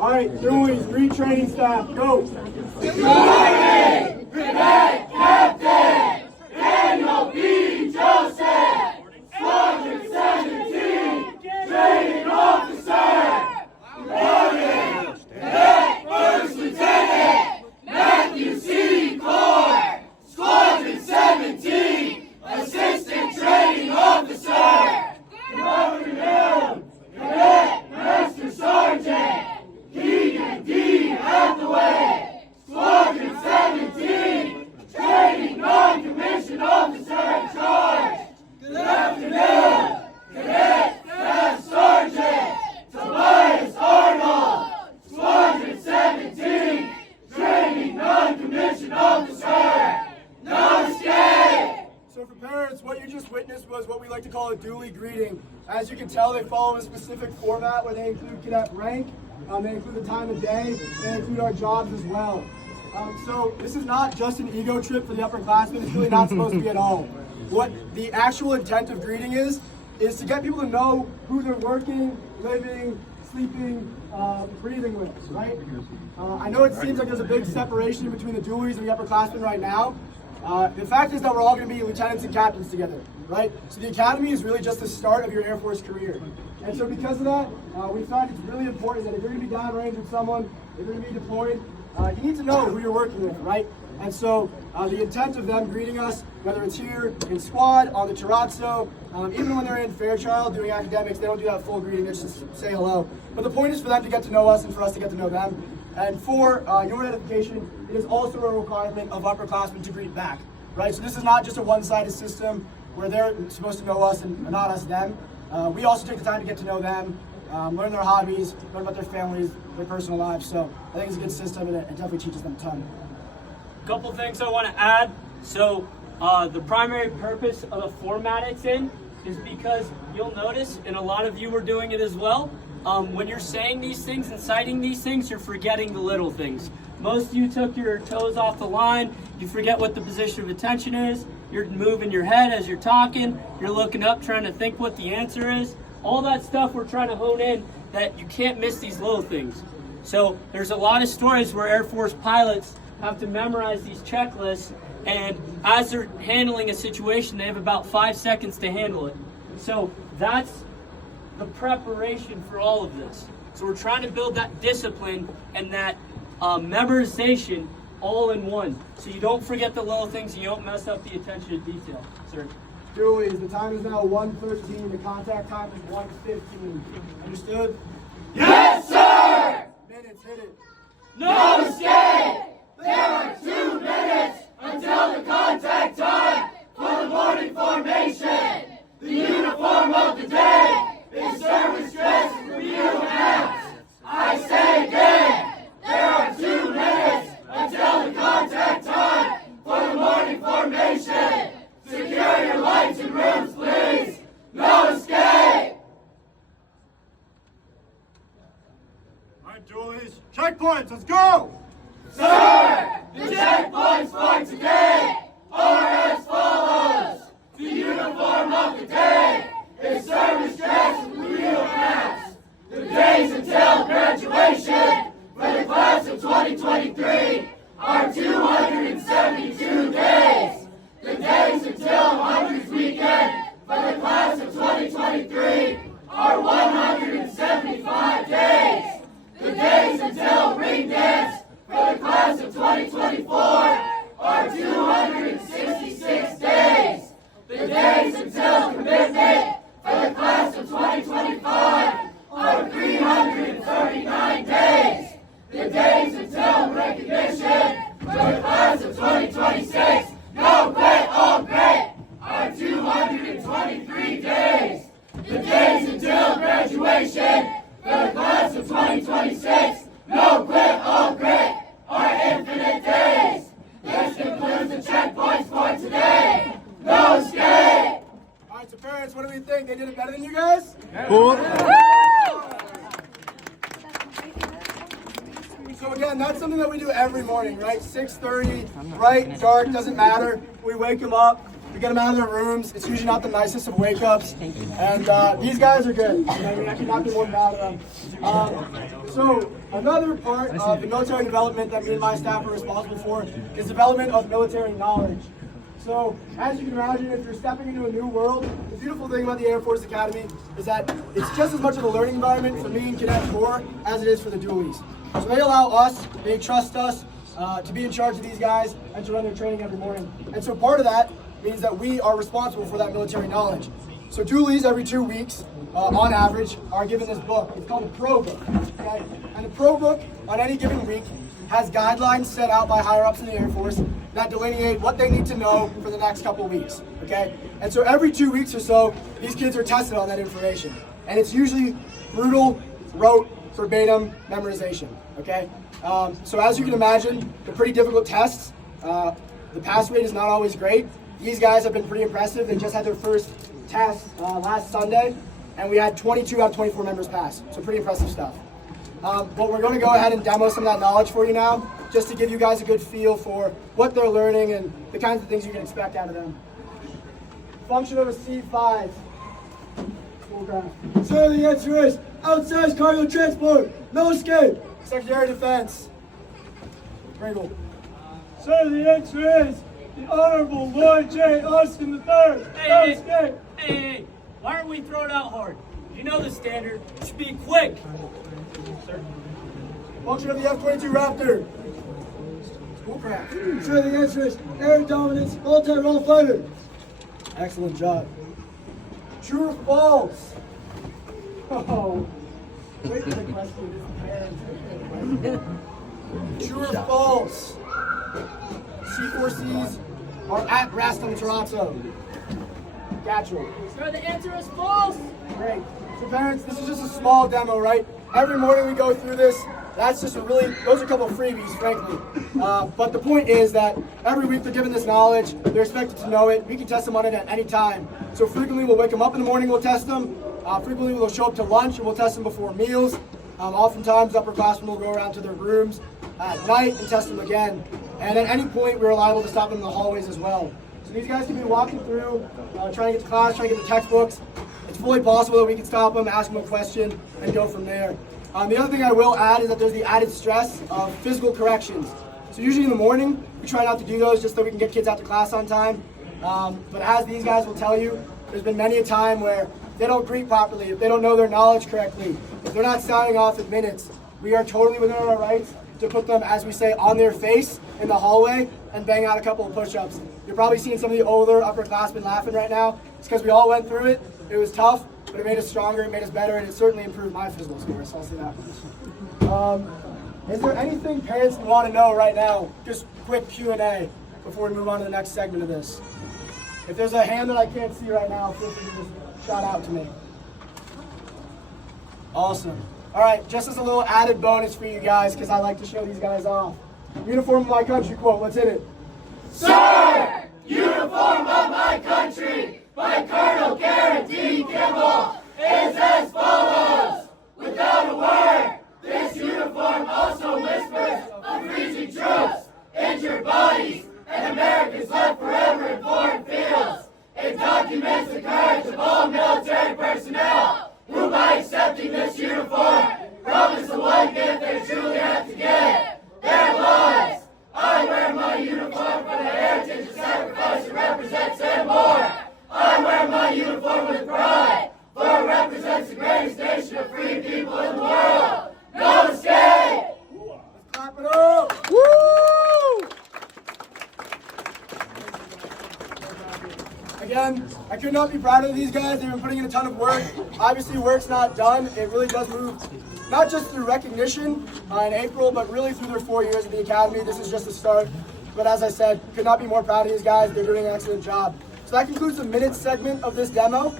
All right, Doolie's retraining staff, go. Good morning, Cadet Captain Daniel B. Joseph, Sergeant 17, Training Officer. Good morning, Cadet First Lieutenant Matthew C. Core, Squadron 17, Assistant Training Officer. Good afternoon, Cadet Master Sergeant Keegan D. Hathaway, Squadron 17, Training Non-Commissioned Officer in Charge. Good afternoon, Cadet Staff Sergeant Tobias Arnold, Squadron 17, Training Non-Commissioned Officer. Namaste! So for parents, what you just witnessed was what we like to call a Doolie greeting. As you can tell, they follow a specific format where they include cadet rank, they include the time of day, they include our jobs as well. So this is not just an ego trip for the upperclassmen. It's really not supposed to be at all. What the actual intent of greeting is to get people to know who they're working, living, sleeping, breathing with, right? I know it seems like there's a big separation between the Doolies and the upperclassmen right now. The fact is that we're all going to be lieutenants and captains together, right? So the academy is really just the start of your Air Force career. And so because of that, we find it's really important that if you're going to be downrange with someone, if you're going to be deployed, you need to know who you're working with, right? And so the intent of them greeting us, whether it's here in squad, on the terrazzo, even when they're in Fairchild doing academics, they don't do that full greeting, they just say hello. But the point is for them to get to know us and for us to get to know them. And for your edification, it is also a requirement of upperclassmen to greet back, right? So this is not just a one-sided system where they're supposed to know us and not us them. We also take the time to get to know them, learn their hobbies, learn about their families, their personal lives. So I think it's a good system and it definitely teaches them a ton. Couple things I want to add. So the primary purpose of the format it's in is because you'll notice, and a lot of you are doing it as well, when you're saying these things and citing these things, you're forgetting the little things. Most of you took your toes off the line. You forget what the position of attention is. You're moving your head as you're talking. You're looking up, trying to think what the answer is. All that stuff we're trying to hone in, that you can't miss these little things. So there's a lot of stories where Air Force pilots have to memorize these checklists, and as they're handling a situation, they have about 5 seconds to handle it. So that's the preparation for all of this. So we're trying to build that discipline and that memorization all in one. So you don't forget the little things, and you don't mess up the attention to detail. Sir? Doolies, the time is now 1:13. The contact time is 1:15. Understood? Yes, sir! Minutes, hit it. Namaste! There are 2 minutes until the contact time for the morning formation. The uniform of the day is service dress review maps. I say again, there are 2 minutes until the contact time for the morning formation. Secure your lights and rooms, please. No escape. All right, Doolies, checkpoints, let's go! Sir, the checkpoints for today are as follows. The uniform of the day is service dress and wheel maps. The days until graduation for the class of 2023 are 272 days. The days until Hunters Weekend for the class of 2023 are 175 days. The days until Ring Dance for the class of 2024 are 266 days. The days until Commitment for the class of 2025 are 339 days. The days until Recognition for the class of 2026, no quit, all great, are 223 days. The days until graduation for the class of 2026, no quit, all great, are infinite days. This concludes the checkpoints for today. No escape! All right, so parents, what do we think? They did it better than you guys? Cool. So again, that's something that we do every morning, right? 6:30, bright, dark, doesn't matter. We wake them up, we We get them out of their rooms. It's usually not the nicest of wake-ups. And these guys are good. I mean, I could not be more proud of them. So another part of the military development that me and my staff are responsible for is development of military knowledge. So, as you can imagine, if you're stepping into a new world, the beautiful thing about the Air Force Academy is that it's just as much of a learning environment for me and Cadet Corps as it is for the Doolies. So they allow us, they trust us to be in charge of these guys and to run their training every morning. And so part of that means that we are responsible for that military knowledge. So Doolies every 2 weeks, on average, are given this book. It's called a Pro Book. Okay? And the Pro Book, on any given week, has guidelines set out by higher-ups in the Air Force that delineate what they need to know for the next couple of weeks, okay? And so every 2 weeks or so, these kids are tested on that information. And it's usually brutal, rote, verbatim memorization, okay? So as you can imagine, they're pretty difficult tests. The pass rate is not always great. These guys have been pretty impressive. They just had their first test last Sunday, and we had 22 out of 24 members pass. So pretty impressive stuff. But we're going to go ahead and demo some of that knowledge for you now, just to give you guys a good feel for what they're learning and the kinds of things you can expect out of them. Function of a C5. Sir, the answer is outsized cargo transport, no escape. Secretary of Defense. Pringle. Sir, the answer is the Honorable Lloyd J. Austin III, no escape. Hey, why aren't we throwing out hard? You know the standard. You should be quick. Sir. Function of the F-22 Raptor. Schoolcraft. Sir, the answer is air dominance, multi-role fighter. Excellent job. True or false? Oh. Wait for the question. True or false? C4Cs are at rest on Toronto. Gatchel. Sir, the answer is false. Great. So parents, this is just a small demo, right? Every morning we go through this. That's just those are a couple of freebies, frankly. But the point is that every week they're given this knowledge. They're expected to know it. We can test them on it at any time. So frequently we'll wake them up in the morning, we'll test them. Frequently we'll show up to lunch and we'll test them before meals. Oftentimes upperclassmen will go around to their rooms at night and test them again. And at any point we're liable to stop them in the hallways as well. So these guys can be walking through, trying to get to class, trying to get the textbooks. It's fully possible that we can stop them, ask them a question, and go from there. The other thing I will add is that there's the added stress of physical corrections. So usually in the morning, we try not to do those just so we can get kids out to class on time. But as these guys will tell you, there's been many a time where they don't greet properly, if they don't know their knowledge correctly, if they're not signing off at minutes, we are totally within our rights to put them, as we say, on their face in the hallway and bang out a couple of push-ups. You're probably seeing some of the older upperclassmen laughing right now. It's because we all went through it. It was tough, but it made us stronger, it made us better, and it certainly improved my physical score, so I'll say that. Is there anything parents want to know right now? Just quick Q&A before we move on to the next segment of this. If there's a hand that I can't see right now, feel free to just shout out to me. Awesome. All right, just as a little added bonus for you guys, because I like to show these guys off. Uniform of my country quote, let's hit it. Sir, uniform of my country by Colonel Garrett D. Kimball is as follows. Without a word, this uniform also whispers of freezing troops, injured bodies, and Americans left forever in foreign fields. It documents the courage of all military personnel who, by accepting this uniform, promise the one gift they truly have to give, their lives. I wear my uniform for the heritage and sacrifice it represents and more. I wear my uniform with pride, for it represents the greatest nation of free people in the world. No escape! Let's clap it up! Woo! Again, I could not be prouder of these guys. They've been putting in a ton of work. Obviously, work's not done. It really does move, not just through recognition in April, but really through their 4 years at the Academy. This is just the start. But as I said, could not be more proud of these guys. They're doing an excellent job. So that concludes the minutes segment of this demo.